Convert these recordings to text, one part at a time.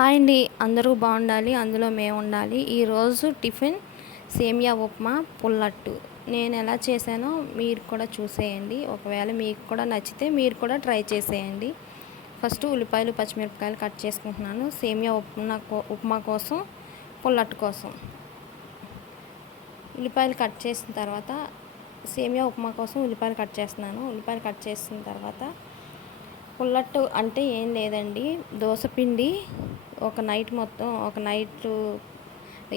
Hi అండి, అందరూ బాగుండాలి, అందులో మేము ఉండాలి. ఈరోజు టిఫిన్ సేమియా ఉప్మా పుల్లట్టు నేను ఎలా చేశానో మీరు కూడా చూసేయండి. ఒకవేళ మీకు కూడా నచ్చితే మీరు కూడా ట్రై చేసేయండి. ఫస్ట్ ఉల్లిపాయలు పచ్చిమిరపకాయలు కట్ చేసుకుంటున్నాను సేమియా ఉప్మా కోసం, పుల్లట్టు కోసం. ఉల్లిపాయలు కట్ చేసిన తర్వాత సేమియా ఉప్మా కోసం ఉల్లిపాయలు కట్ చేస్తున్నాను. ఉల్లిపాయలు కట్ చేసిన తర్వాత పుల్లట్టు అంటే ఏం లేదండి, దోసపిండి ఒక నైట్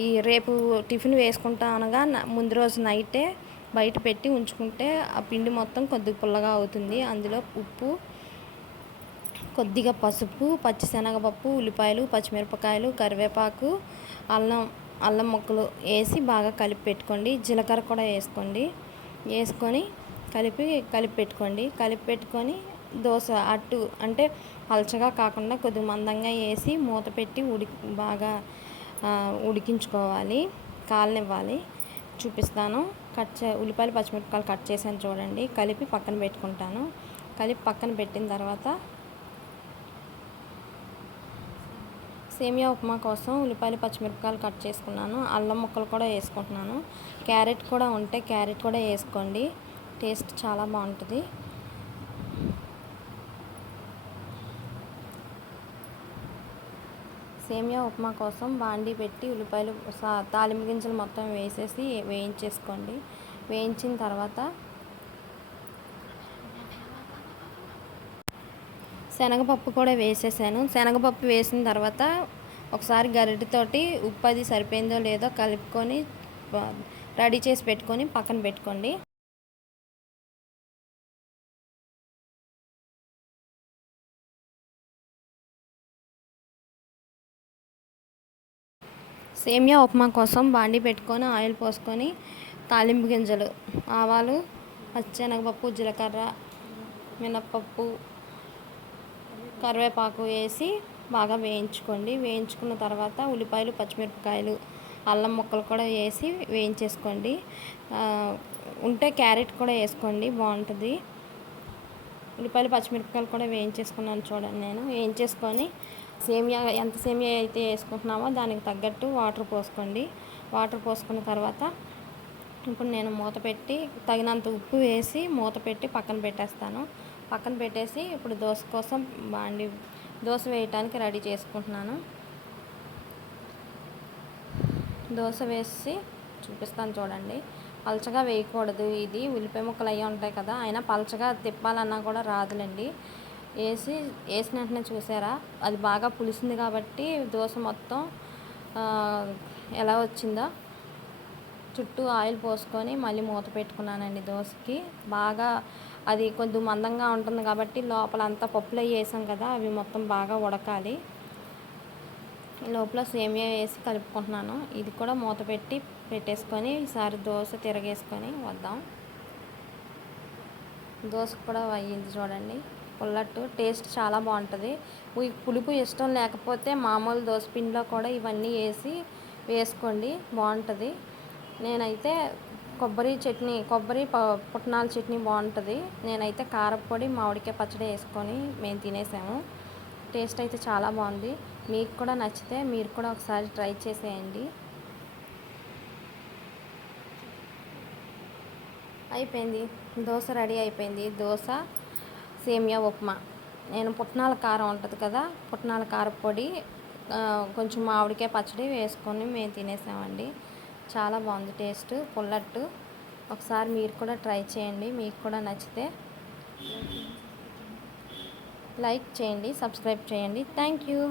ఈ రేపు టిఫిన్ వేసుకుంటా అనగా ముందు రోజు నైటే బయట పెట్టి ఉంచుకుంటే ఆ పిండి మొత్తం కొద్దిగా పుల్లగా అవుతుంది. అందులో ఉప్పు, కొద్దిగా పసుపు, పచ్చిశనగపప్పు, ఉల్లిపాయలు, పచ్చిమిరపకాయలు, కరివేపాకు, అల్లం ముక్కలు వేసి బాగా కలిపి పెట్టుకోండి. జీలకర్ర కూడా వేసుకొని కలిపి పెట్టుకొని దోశ అట్టు అంటే పలచగా కాకుండా కొద్దిగా మందంగా వేసి మూత పెట్టి బాగా ఉడికించుకోవాలి, కాలనివ్వాలి. చూపిస్తాను. ఉల్లిపాయలు పచ్చిమిరపకాయలు కట్ చేసాను చూడండి. కలిపి పక్కన పెట్టుకుంటాను. పక్కన పెట్టిన తర్వాత సేమియా ఉప్మా కోసం ఉల్లిపాయలు పచ్చిమిరపకాయలు కట్ చేసుకున్నాను. అల్లం ముక్కలు కూడా వేసుకుంటున్నాను. క్యారెట్ కూడా ఉంటే క్యారెట్ కూడా వేసుకోండి, టేస్ట్ చాలా బాగుంటుంది. సేమియా ఉప్మా కోసం బాండీ పెట్టి ఉల్లిపాయలు తాలింపు గింజలు మొత్తం వేసేసి వేయించేసుకోండి. వేయించిన తర్వాత శనగపప్పు కూడా వేసేసాను. శనగపప్పు వేసిన తర్వాత ఒకసారి గరిటెతోటి ఉప్పు అది సరిపోయిందో లేదో కలుపుకొని రెడీ చేసి పెట్టుకొని పక్కన పెట్టుకోండి. సేమియా ఉప్మా కోసం బాండీ పెట్టుకొని ఆయిల్ పోసుకొని తాలింపు గింజలు, ఆవాలు, పచ్చెనగపప్పు, జీలకర్ర, మినప్పప్పు, కరివేపాకు వేసి బాగా వేయించుకోండి. వేయించుకున్న తర్వాత ఉల్లిపాయలు పచ్చిమిరపకాయలు అల్లం ముక్కలు కూడా వేసి వేయించేసుకోండి. ఉంటే క్యారెట్ కూడా వేసుకోండి, బాగుంటుంది. ఉల్లిపాయలు పచ్చిమిరపకాయలు కూడా వేయించేసుకున్నాను చూడండి. నేను వేయించేసుకొని ఎంత సేమియా అయితే వేసుకుంటున్నామో దానికి తగ్గట్టు వాటర్ పోసుకోండి. వాటర్ పోసుకున్న తర్వాత ఇప్పుడు నేను మూత పెట్టి తగినంత ఉప్పు వేసి మూత పెట్టి పక్కన పెట్టేస్తాను. పక్కన పెట్టేసి ఇప్పుడు దోశ కోసం దోశ వేయటానికి రెడీ చేసుకుంటున్నాను. దోశ వేసి చూపిస్తాను చూడండి. పలచగా వేయకూడదు, ఇది ఉల్లిపాయ ముక్కలు అయ్యి ఉంటాయి కదా, అయినా పలచగా తిప్పాలన్నా కూడా రాదులేండి. వేసిన వెంటనే చూసారా, అది బాగా పులిసింది కాబట్టి దోశ మొత్తం ఎలా వచ్చిందో. చుట్టూ ఆయిల్ పోసుకొని మళ్ళీ మూత పెట్టుకున్నానండి. దోశకి బాగా అది కొద్ది మందంగా ఉంటుంది కాబట్టి లోపల అంతా పప్పులు వేసాం కదా, అవి మొత్తం బాగా ఉడకాలి. లోపల సేమియా వేసి కలుపుకుంటున్నాను. ఇది కూడా మూత పెట్టేసుకొని ఈసారి దోశ తిరగేసుకొని వద్దాం. దోశ కూడా అయ్యింది చూడండి. పుల్లట్టు టేస్ట్ చాలా బాగుంటుంది. పులుపు ఇష్టం లేకపోతే మామూలు దోశ పిండిలో కూడా ఇవన్నీ వేసుకోండి, బాగుంటుంది. నేనైతే కొబ్బరి పుట్నాల చట్నీ బాగుంటుంది. నేనైతే కారపొడి మామిడికాయ పచ్చడి వేసుకొని మేము తినేసాము. టేస్ట్ అయితే చాలా బాగుంది. మీకు కూడా నచ్చితే మీరు కూడా ఒకసారి ట్రై చేసేయండి. అయిపోయింది, దోశ రెడీ అయిపోయింది. దోశ సేమియా ఉప్మా. నేను పుట్నాల కారం ఉంటుంది కదా, పుట్నాల కారపొడి కొంచెం మామిడికాయ పచ్చడి వేసుకొని మేము తినేసామండి. చాలా బాగుంది టేస్ట్ పుల్లట్టు. ఒకసారి మీరు కూడా ట్రై చేయండి. మీకు కూడా నచ్చితే లైక్ చేయండి, సబ్స్క్రైబ్ చేయండి. Thank you.